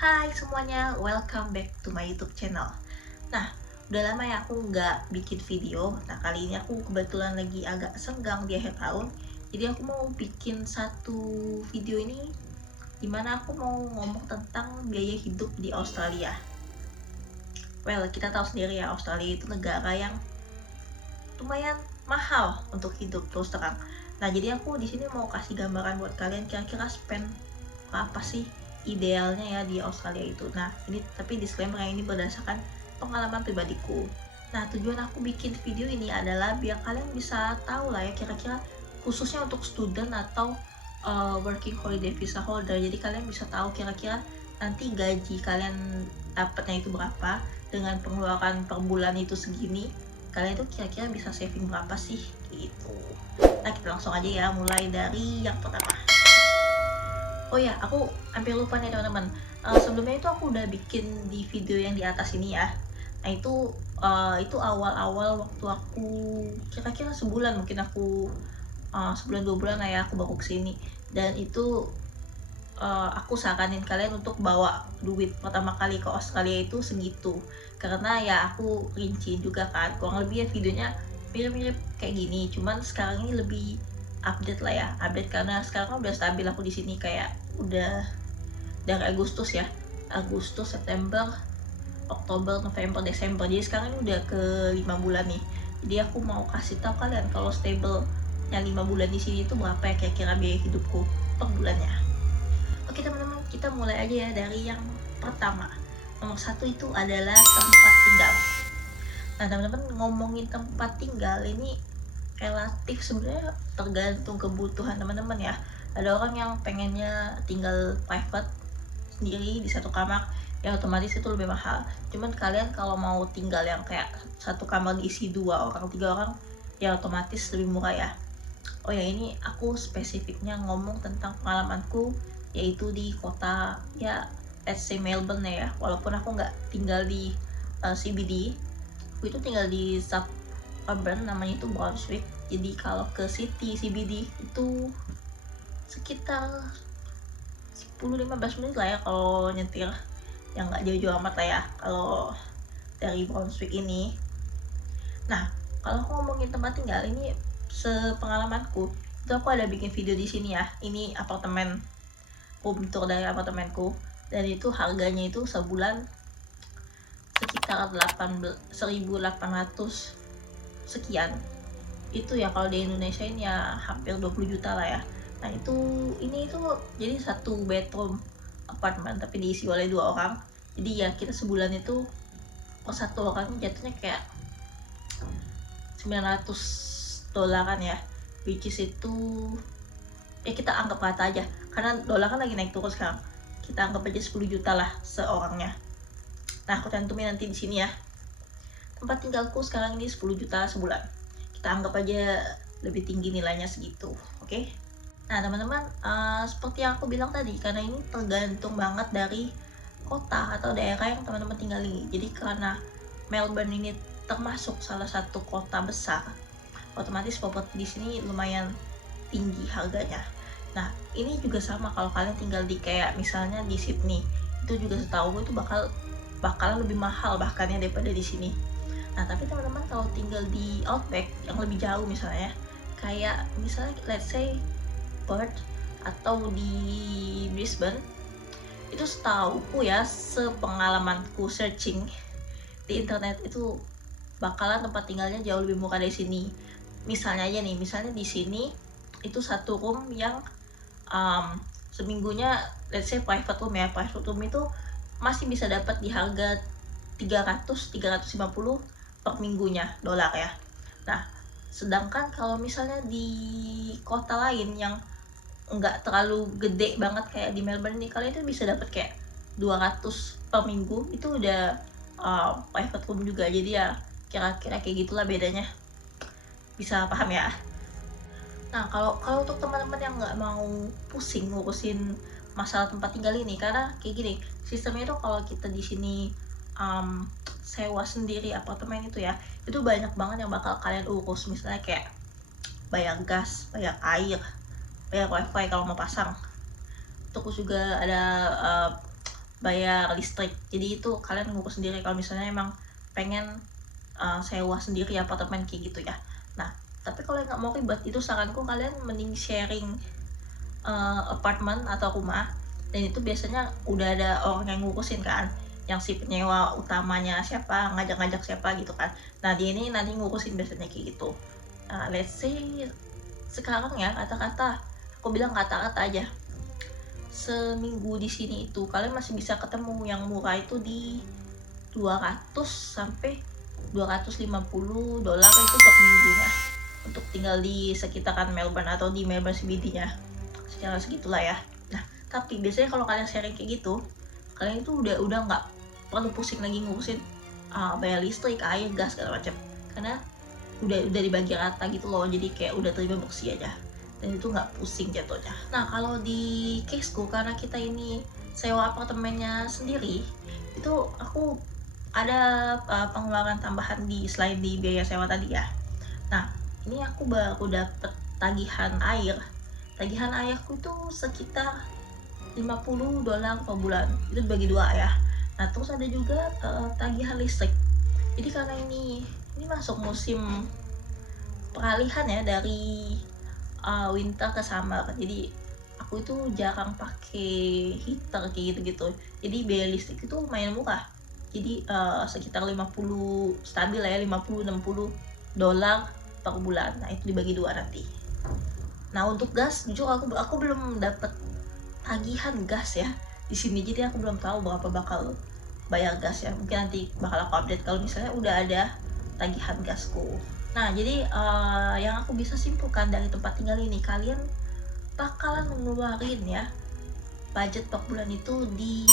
Hai semuanya, welcome back to my YouTube channel. Nah, udah lama ya aku nggak bikin video. Nah, kali ini aku kebetulan lagi agak senggang di akhir tahun. Jadi aku mau bikin satu video ini dimana aku mau ngomong tentang biaya hidup di Australia. Well, kita tahu sendiri ya, Australia itu negara yang lumayan mahal untuk hidup terus terang. Nah, jadi aku di sini mau kasih gambaran buat kalian kira-kira spend apa sih idealnya ya di Australia itu. Nah, ini tapi disclaimer ini berdasarkan pengalaman pribadiku. Nah, tujuan aku bikin video ini adalah biar kalian bisa tahu lah ya kira-kira khususnya untuk student atau working holiday visa holder. Jadi kalian bisa tahu kira-kira nanti gaji kalian dapatnya itu berapa, dengan pengeluaran per bulan itu segini, kalian tuh kira-kira bisa saving berapa sih gitu. Nah, kita langsung aja ya, mulai dari yang pertama. Oh ya, aku hampir lupa nih teman-teman. Sebelumnya itu aku udah bikin di video yang di atas ini ya. Nah, itu awal-awal waktu aku kira-kira sebulan, mungkin aku sebulan 2 bulan lah ya aku baru kesini. Dan itu aku saranin kalian untuk bawa duit pertama kali ke Australia itu segitu, karena ya aku rinci juga kan, kurang lebih ya videonya mirip-mirip kayak gini, cuman sekarang ini lebih update lah ya, update karena sekarang udah stabil aku di sini, kayak udah dari Agustus ya, Agustus, September, Oktober, November, Desember, jadi sekarang ini udah ke 5 bulan nih. Jadi aku mau kasih tahu kalian kalau stable yang 5 bulan di sini itu berapa ya kira-kira biaya hidupku per bulannya. Oke teman-teman, kita mulai aja ya dari yang pertama. Nomor satu itu adalah tempat tinggal. Nah teman-teman, ngomongin tempat tinggal ini relatif sebenarnya tergantung kebutuhan teman-teman ya. Ada orang yang pengennya tinggal private sendiri di satu kamar, ya otomatis itu lebih mahal. Cuman kalian kalau mau tinggal yang kayak satu kamar diisi 2 orang, 3 orang, ya otomatis lebih murah ya. Oh ya, ini aku spesifiknya ngomong tentang pengalamanku, yaitu di kota ya let's say Melbourne ya, walaupun aku nggak tinggal di CBD, aku itu tinggal di suburban namanya itu Brunswick. Jadi kalau ke city CBD itu sekitar 10-15 menit lah ya kalau nyetir, yang nggak jauh-jauh amat lah ya kalau dari Brunswick ini. Nah, kalau aku ngomongin tempat tinggal ini, sepengalamanku itu aku ada bikin video di sini ya. Ini apartemen, room tour dari apartemenku, dan itu harganya itu sebulan sekitar 1.800 sekian. Itu ya kalau di Indonesia ini ya hampir 20 juta lah ya. Nah ini itu jadi satu bedroom apartemen tapi diisi oleh 2 orang. Jadi ya kita sebulan itu per satu orang jatuhnya kayak $900 kan ya, which is itu ya kita anggap rata aja karena dolar kan lagi naik turun sekarang, kita anggap aja 10 juta lah seorangnya. Nah, aku cantumin nanti di sini ya, tempat tinggalku sekarang ini 10 juta sebulan, kita anggap aja lebih tinggi nilainya segitu. Oke. Nah teman-teman, seperti yang aku bilang tadi, karena ini tergantung banget dari kota atau daerah yang teman-teman tinggali. Jadi karena Melbourne ini termasuk salah satu kota besar, otomatis properti di sini lumayan tinggi harganya. Nah ini juga sama kalau kalian tinggal di kayak misalnya di Sydney, itu juga setahu gue itu bakalan lebih mahal bahkannya daripada di sini. Nah tapi teman-teman kalau tinggal di outback yang lebih jauh misalnya, kayak misalnya let's say Perth atau di Brisbane, itu setauku ya, sepengalamanku searching di internet, itu bakalan tempat tinggalnya jauh lebih murah dari sini. Misalnya aja nih, misalnya di sini itu satu room yang seminggunya let's say private room ya, private room itu masih bisa dapat di harga 300-350 per minggunya dolar ya. Nah sedangkan kalau misalnya di kota lain yang nggak terlalu gede banget kayak di Melbourne nih, kalian itu bisa dapat kayak 200 per minggu, itu udah private room juga. Jadi ya kira-kira kayak gitulah bedanya, bisa paham ya. Nah kalau untuk teman-teman yang nggak mau pusing ngurusin masalah tempat tinggal ini, karena kayak gini sistemnya itu, kalau kita di sini sewa sendiri apartemen itu ya, itu banyak banget yang bakal kalian urus, misalnya kayak bayar gas, bayar air, bayar wifi kalau mau pasang, terus juga ada bayar listrik. Jadi itu kalian ngurus sendiri kalau misalnya emang pengen sewa sendiri apartemen kayak gitu ya. Nah tapi kalau nggak mau ribet, itu saranku kalian mending sharing apartemen atau rumah, dan itu biasanya udah ada orang yang ngurusin kan, yang si penyewa utamanya siapa, ngajak-ngajak siapa gitu kan. Nah dia ini nanti ngurusin biasanya kayak gitu. Let's say sekarang ya, kata-kata aku bilang kata-kata aja, seminggu di sini itu kalian masih bisa ketemu yang murah itu di 200 sampai 250 dolar itu per minggunya, untuk tinggal di sekitaran Melbourne atau di Melbourne CBD-nya, secara segitulah ya. Nah tapi biasanya kalau kalian sharing kayak gitu, kalian itu udah nggak perlu pusing lagi ngurusin bayar listrik, air, gas segala macam, karena udah dibagi rata gitu loh, jadi kayak udah terima bersih aja, dan itu nggak pusing jatuhnya. Nah kalau di caseku, karena kita ini sewa apartemennya sendiri, itu aku ada pengeluaran tambahan selain di biaya sewa tadi ya. Nah ini aku baru dapet tagihan air. Tagihan airku itu sekitar 50 dolar per bulan, itu dibagi 2 ya. Nah terus ada juga tagihan listrik. Jadi karena ini masuk musim peralihan ya, dari winter ke summer, jadi aku itu jarang pakai heater kayak gitu-gitu. Jadi biaya listrik itu lumayan murah. Jadi sekitar 50 stabil lah ya, 50-60 dolar per bulan. Nah itu dibagi 2 nanti. Nah untuk gas, jujur aku belum dapet tagihan gas ya di sini, jadi aku belum tahu berapa bakal bayar gas ya. Mungkin nanti bakal aku update kalau misalnya udah ada tagihan gasku. Nah jadi yang aku bisa simpulkan dari tempat tinggal ini, kalian bakalan ngeluarin ya budget per bulan itu di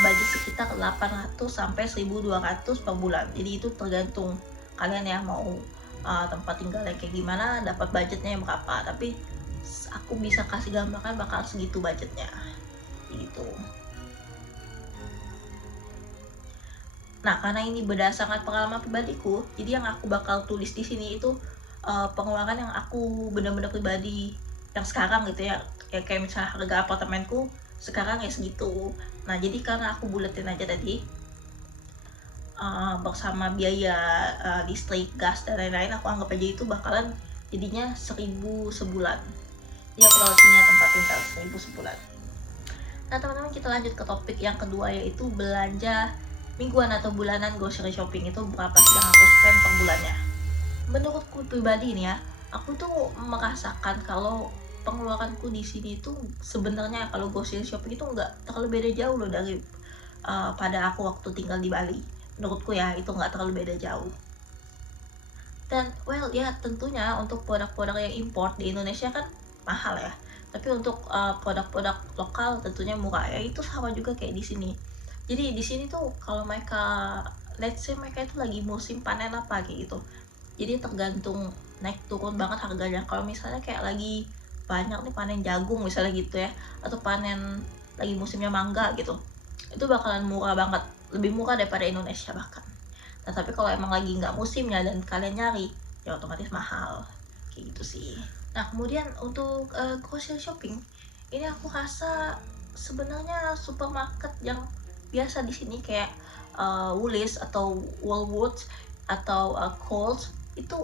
budget sekitar 800 sampai 1200 per bulan. Jadi itu tergantung kalian ya mau tempat tinggalnya kayak gimana, dapat budgetnya yang berapa. Tapi aku bisa kasih gambaran bakal segitu budgetnya gitu. Nah karena ini berdasarkan pengalaman pribadiku, jadi yang aku bakal tulis di sini itu pengeluaran yang aku benar-benar pribadi yang sekarang gitu ya, kayak misalnya harga apartemenku sekarang ya segitu. Nah jadi karena aku buletin aja tadi bersama biaya listrik, gas dan lain-lain, aku anggap aja itu bakalan jadinya 1000 sebulan. Jadi aku lautinya tempat tinggal 1000 sebulan. Nah teman-teman, kita lanjut ke topik yang kedua, yaitu belanja mingguan atau bulanan grocery shopping. Itu berapa sih yang aku spend per bulannya. Menurutku pribadi nih ya, aku tuh merasakan kalau pengeluaranku di sini tuh sebenarnya kalau grocery shopping itu nggak terlalu beda jauh loh dari pada aku waktu tinggal di Bali. Menurutku ya itu nggak terlalu beda jauh. Dan well ya tentunya untuk produk-produk yang import di Indonesia kan mahal ya, tapi untuk produk-produk lokal tentunya murah ya. Itu sama juga kayak di sini. Jadi di sini tuh kalau mereka, let's say mereka itu lagi musim panen apa kayak gitu, jadi tergantung naik turun banget harganya. Kalau misalnya kayak lagi banyak nih panen jagung misalnya gitu ya, atau panen lagi musimnya mangga gitu, itu bakalan murah banget, lebih murah daripada Indonesia bahkan. Nah tapi kalau emang lagi nggak musimnya dan kalian nyari, ya otomatis mahal kayak gitu sih. Nah kemudian untuk grocery shopping ini aku rasa sebenarnya supermarket yang biasa di sini kayak Woolies atau Woolworths atau Coles itu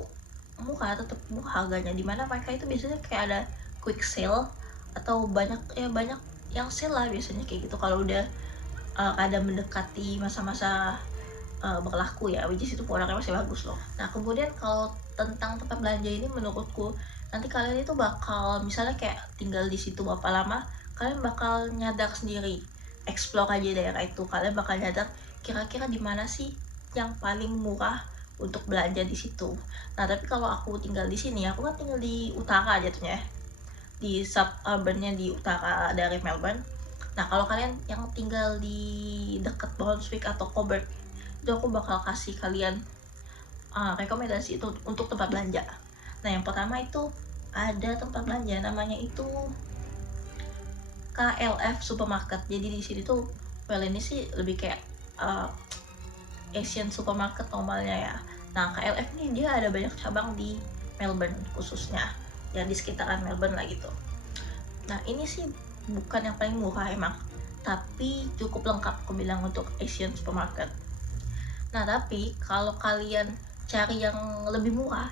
murah, tetap murah harganya, dimana mereka itu biasanya kayak ada quick sale atau banyak yang sale lah biasanya kayak gitu kalau udah ada mendekati masa-masa berlaku ya, which is itu produknya masih bagus loh. Nah kemudian kalau tentang tempat belanja ini, menurutku nanti kalian itu bakal misalnya kayak tinggal di situ berapa lama, kalian bakal nyadar sendiri, explore aja daerah itu, kalian bakal nyadar kira-kira di mana sih yang paling murah untuk belanja di situ. Nah tapi kalau aku tinggal di sini, aku kan tinggal di utara jatuhnya, di suburbannya di utara dari Melbourne. Nah kalau kalian yang tinggal di dekat Brunswick atau Coburg, itu aku bakal kasih kalian rekomendasi itu untuk tempat belanja. Nah yang pertama itu ada tempat belanja namanya itu KLF Supermarket. Jadi di sini tuh well ini sih lebih kayak Asian supermarket normalnya ya. Nah KLF ini dia ada banyak cabang di Melbourne khususnya, ya di sekitaran Melbourne lah gitu. Nah ini sih bukan yang paling murah emang, tapi cukup lengkap aku bilang untuk Asian supermarket. Nah tapi kalau kalian cari yang lebih murah,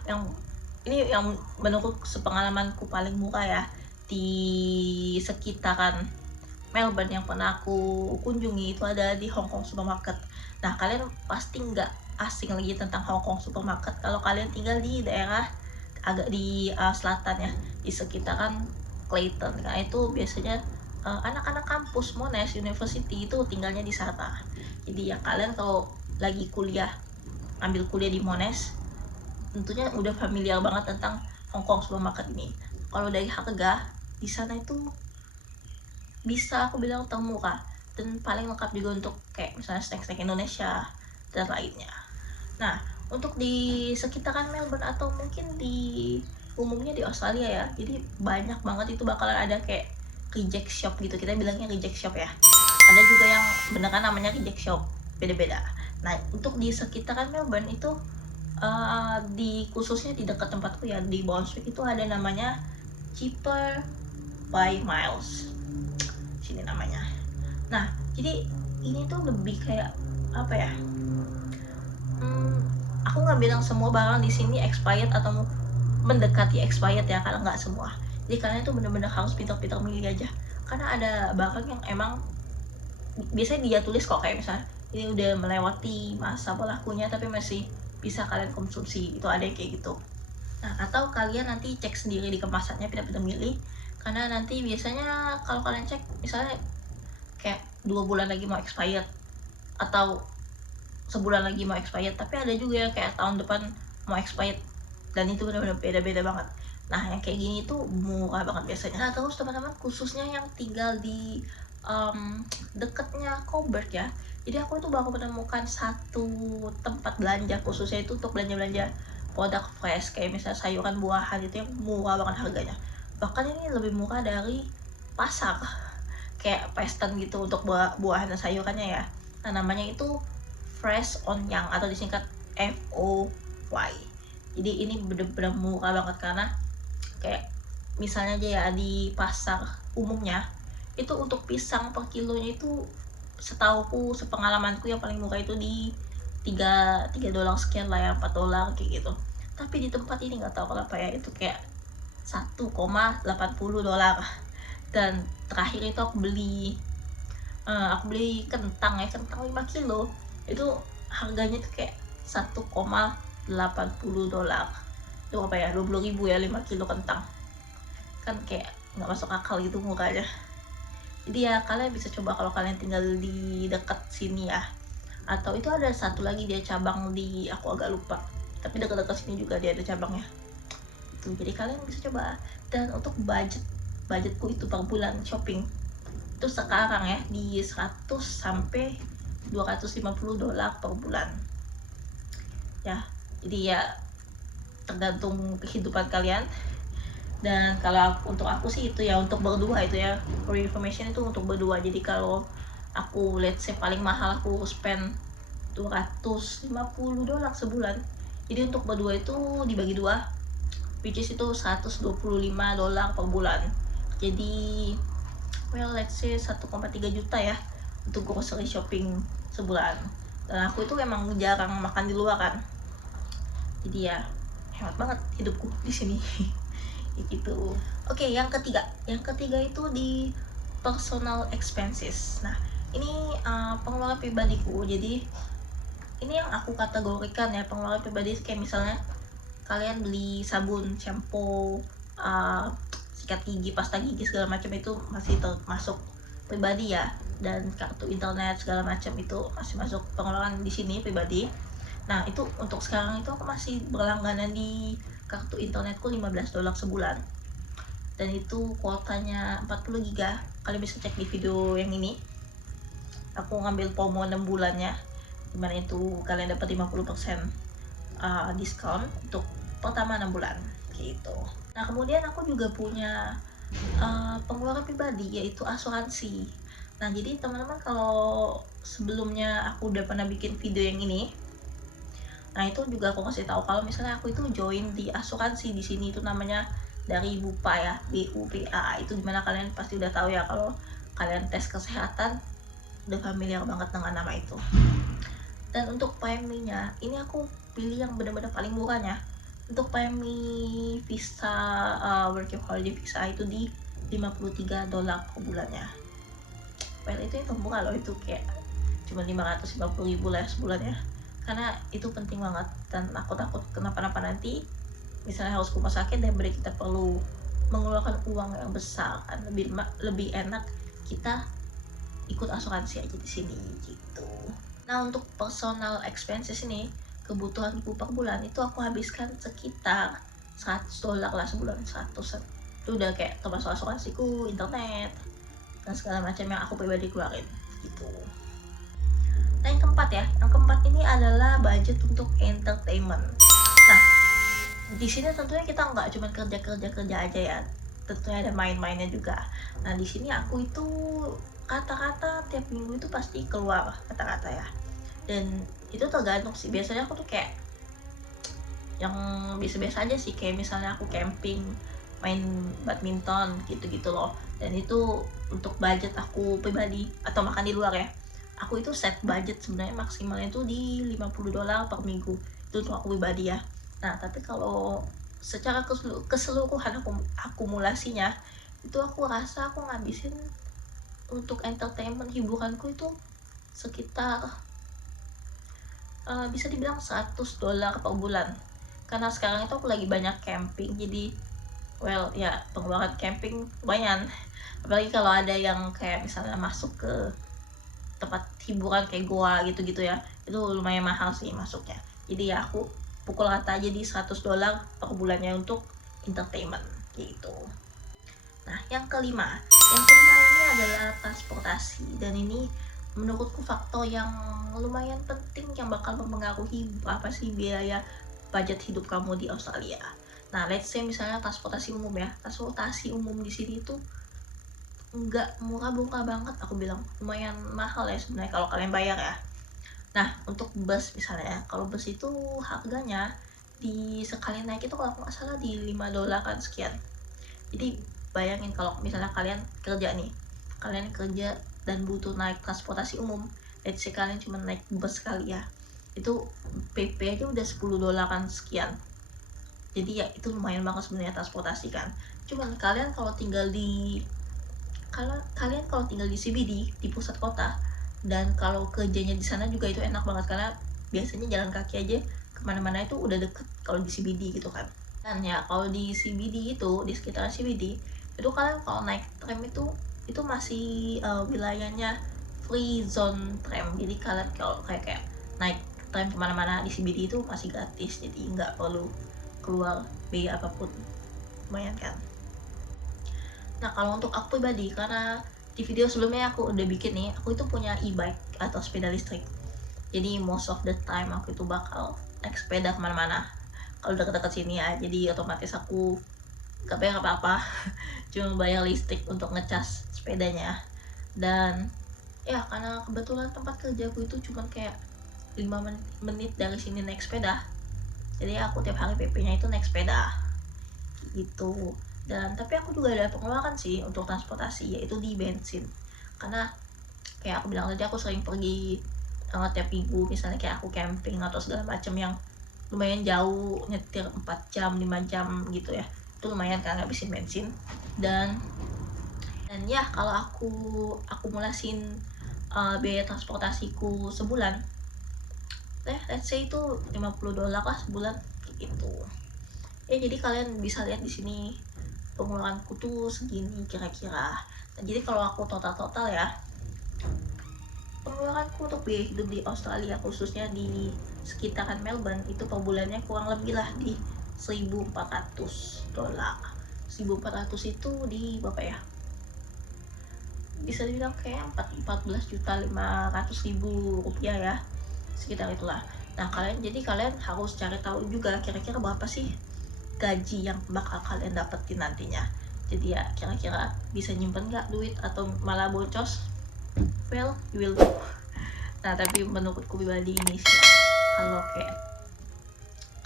ini yang menurut sepengalamanku paling murah ya di sekitaran Melbourne yang pernah aku kunjungi, itu ada di Hong Kong Supermarket. Nah kalian pasti nggak asing lagi tentang Hong Kong Supermarket kalau kalian tinggal di daerah agak di selatan ya, di sekitaran Clayton. Karena itu biasanya anak-anak kampus Monash University itu tinggalnya di sana. Jadi ya kalian kalau lagi ambil kuliah di Monash, tentunya udah familiar banget tentang Hong Kong Supermarket ini. Kalau dari harga di sana itu bisa aku bilang termurah dan paling lengkap juga untuk kayak misalnya snack-snack Indonesia dan lainnya. Nah untuk di sekitaran Melbourne atau mungkin di umumnya di Australia ya, jadi banyak banget itu bakalan ada kayak reject shop gitu, kita bilangnya reject shop ya. Ada juga yang beneran namanya reject shop, beda-beda. Nah untuk di sekitaran Melbourne itu di khususnya di dekat tempatku ya, di Brunswick itu ada namanya Cheaper by Miles sini namanya. Nah jadi ini tuh lebih kayak apa ya, aku nggak bilang semua barang di sini expired atau mendekati expired ya, karena nggak semua. Jadi kalian tuh bener-bener harus pintar-pintar milih aja, karena ada barang yang emang biasanya dia tulis kok kayak misalnya ini udah melewati masa berlakunya tapi masih bisa kalian konsumsi, itu ada kayak gitu. Nah atau kalian nanti cek sendiri di kemasannya, pintar-pintar milih, karena nanti biasanya kalau kalian cek misalnya kayak 2 bulan lagi mau expired atau sebulan lagi mau expired, tapi ada juga yang kayak tahun depan mau expired dan itu benar-benar beda-beda banget. Nah yang kayak gini tuh murah banget biasanya. Nah terus teman-teman khususnya yang tinggal di dekatnya Coburg ya, jadi aku tuh baru menemukan satu tempat belanja khususnya itu untuk belanja-belanja produk fresh kayak misalnya sayuran buahan, itu yang murah banget harganya. Bahkan ini lebih murah dari pasar kayak Preston gitu untuk buahan dan sayurannya ya. Nah namanya itu Fresh on Young atau disingkat FOY. Jadi ini bener-bener murah banget karena kayak misalnya aja ya di pasar umumnya itu untuk pisang per kilonya itu setauku, sepengalamanku yang paling murah itu di 3 dolar sekian lah ya, 4 dolar kayak gitu. Tapi di tempat ini nggak tahu kenapa ya itu kayak 1,80 dolar. Dan terakhir itu aku beli kentang 5 kilo itu harganya tuh kayak 1,80 dolar. Itu apa ya, 20.000 ya 5 kilo kentang, kan kayak nggak masuk akal gitu murahnya. Jadi ya kalian bisa coba kalau kalian tinggal di dekat sini ya. Atau itu ada satu lagi dia cabang di, aku agak lupa, tapi dekat-dekat sini juga dia ada cabangnya itu. Jadi kalian bisa coba. Dan untuk budgetku itu per bulan shopping itu sekarang ya di 100 sampai 250 dolar per bulan ya. Jadi ya tergantung kehidupan kalian. Dan kalau untuk aku sih itu ya untuk berdua itu ya, for information itu untuk berdua. Jadi kalau aku let's say paling mahal aku spend 250 dolar sebulan, jadi untuk berdua itu dibagi 2, which is itu 125 dolar per bulan. Jadi well let's say 1,3 juta ya untuk grocery shopping sebulan. Dan aku itu emang jarang makan di luar kan, jadi ya hemat banget hidupku di sini. Gitu. Oke, yang ketiga itu di personal expenses. Nah ini pengeluaran pribadiku. Jadi ini yang aku kategorikan ya pengeluaran pribadi, kayak misalnya kalian beli sabun, shampoo, sikat gigi, pasta gigi segala macam itu masih termasuk pribadi ya. Dan kartu internet segala macam itu masih masuk pengeluaran di sini pribadi. Nah itu untuk sekarang itu aku masih berlangganan di kartu internetku 15 dolar sebulan, dan itu kuotanya 40 giga. Kalian bisa cek di video yang ini, aku ngambil promo 6 bulannya, dimana itu kalian dapat 50% diskon untuk pertama 6 bulan gitu. Nah kemudian aku juga punya pengeluaran pribadi yaitu asuransi. Nah jadi teman-teman kalau sebelumnya aku udah pernah bikin video yang ini, nah itu juga aku kasih tahu kalau misalnya aku itu join di asuransi di sini itu namanya dari BUPA ya, BUPA. Itu dimana kalian pasti udah tahu ya kalau kalian tes kesehatan udah familiar banget dengan nama itu. Dan untuk PMI-nya ini aku pilih yang benar-benar paling murahnya. Untuk PMI visa working holiday visa itu di $53 per bulannya. Well, itu yang murah loh, itu kayak cuma 550.000 lah sebulan ya. Karena itu penting banget, dan aku takut kenapa-napa nanti misalnya harus ke rumah sakit dan kita perlu mengeluarkan uang yang besar, kan lebih enak kita ikut asuransi aja di sini gitu. Nah, untuk personal expenses ini, kebutuhanku per bulan itu aku habiskan sekitar $100 lah sebulan. 100 itu udah kayak termasuk asuransiku, internet, dan segala macam yang aku pribadi keluarin gitu. Nah, yang keempat ini adalah budget untuk entertainment. Nah, di sini tentunya kita nggak cuma kerja aja ya, tentunya ada main-mainnya juga. Nah, di sini aku itu kata-kata tiap minggu itu pasti keluar kata-kata ya, dan itu tergantung sih. Biasanya aku tuh kayak yang biasa-biasa aja sih, kayak misalnya aku camping, main badminton gitu-gitu loh. Dan itu untuk budget aku pribadi, atau makan di luar ya, aku itu set budget sebenarnya maksimalnya itu di $50 per minggu, itu untuk aku pribadi ya. Nah, tapi kalau secara keseluruhan akumulasinya itu aku rasa aku ngabisin untuk entertainment hiburanku itu sekitar bisa dibilang $100 per bulan. Karena sekarang itu aku lagi banyak camping, jadi well ya pengeluaran camping lumayan. Apalagi kalau ada yang kayak misalnya masuk ke tempat hiburan kayak goa gitu-gitu ya, itu lumayan mahal sih masuknya. Jadi ya aku pukul rata aja di $100 per bulannya untuk entertainment gitu. Nah, yang kelima ini adalah transportasi, dan ini menurutku faktor yang lumayan penting yang bakal mempengaruhi berapa sih biaya budget hidup kamu di Australia. Nah, let's say misalnya transportasi umum ya. Transportasi umum di sini tuh nggak murah banget, aku bilang lumayan mahal ya sebenarnya kalau kalian bayar ya. Nah, untuk bus misalnya, kalau bus itu harganya di sekali naik itu kalau nggak salah di $5 kan sekian. Jadi bayangin kalau misalnya kalian kerja dan butuh naik transportasi umum, let's say kalian cuma naik bus sekali ya, itu PP aja udah $10 kan sekian. Jadi ya itu lumayan banget sebenarnya transportasi kan. Cuman kalian kalau tinggal di CBD, di pusat kota, dan kalau kerjanya di sana juga itu enak banget, karena biasanya jalan kaki aja kemana-mana itu udah deket kalau di CBD gitu kan. Dan ya kalau di CBD itu, di sekitar CBD itu kalian kalau naik tram itu masih wilayahnya free zone tram. Jadi kalian kalau kayak naik tram kemana-mana di CBD itu masih gratis, jadi nggak perlu keluar biaya apapun. Lumayan kan. Nah, kalau untuk aku pribadi, karena di video sebelumnya aku udah bikin nih, aku itu punya e-bike atau sepeda listrik. Jadi most of the time aku itu bakal naik sepeda kemana-mana kalau deket-deket sini ya. Jadi otomatis aku gak bayar apa-apa, cuma bayar listrik untuk ngecas sepedanya. Dan ya karena kebetulan tempat kerjaku itu cuma kayak 5 menit dari sini naik sepeda, jadi aku tiap hari PP-nya itu naik sepeda gitu. Dan tapi aku juga ada pengeluaran sih untuk transportasi, yaitu di bensin. Karena kayak aku bilang tadi, aku sering pergi tiap minggu, misalnya kayak aku camping atau segala macam yang lumayan jauh, nyetir 4 jam 5 jam gitu ya, itu lumayan kan ngabisin bensin. Dan ya kalau aku akumulasin biaya transportasiku sebulan, let's say itu $50 lah sebulan gitu ya. Jadi kalian bisa lihat di sini pengeluaranku tuh segini kira-kira. Nah, jadi kalau aku total ya, pengeluaranku untuk biaya hidup di Australia, khususnya di sekitaran Melbourne, itu per bulannya kurang lebih lah di $1,400. 1.400 itu di berapa ya, bisa dibilang kayak 14.500.000 rupiah ya, sekitar itulah. Nah, kalian harus cari tahu juga kira-kira berapa sih gaji yang bakal kalian dapetin nantinya. Jadi ya kira-kira bisa nyimpen nggak duit atau malah boncos? Well, you will know. Nah, tapi menurutku pribadi ini sih, kalau kayak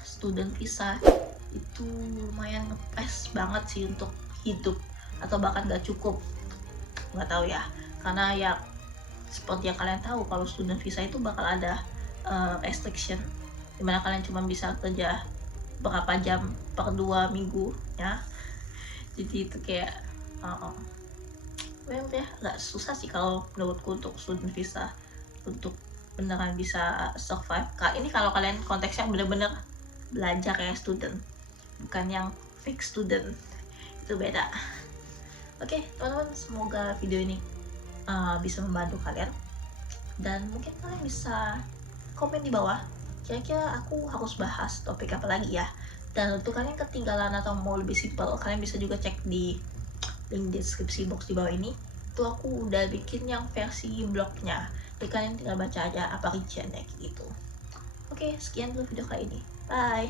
student visa itu lumayan ngepres banget sih untuk hidup, atau bahkan nggak nggak tahu ya, karena ya seperti yang kalian tahu kalau student visa itu bakal ada restriction, dimana kalian cuma bisa kerja berapa jam per 2 minggu ya. Jadi itu kayak memang ya agak susah sih kalau menurutku untuk student visa untuk beneran bisa survive. Ini kalau kalian konteksnya bener-bener belajar kayak student, bukan yang fake student, itu beda. Oke teman-teman, semoga video ini bisa membantu kalian, dan mungkin kalian bisa komen di bawah kira-kira aku harus bahas topik apa lagi ya. Dan untuk kalian ketinggalan atau mau lebih simple, kalian bisa juga cek di link deskripsi box di bawah ini. Itu aku udah bikin yang versi blognya, jadi kalian tinggal baca aja apa rinciannya gitu. Oke, sekian dulu video kali ini, bye.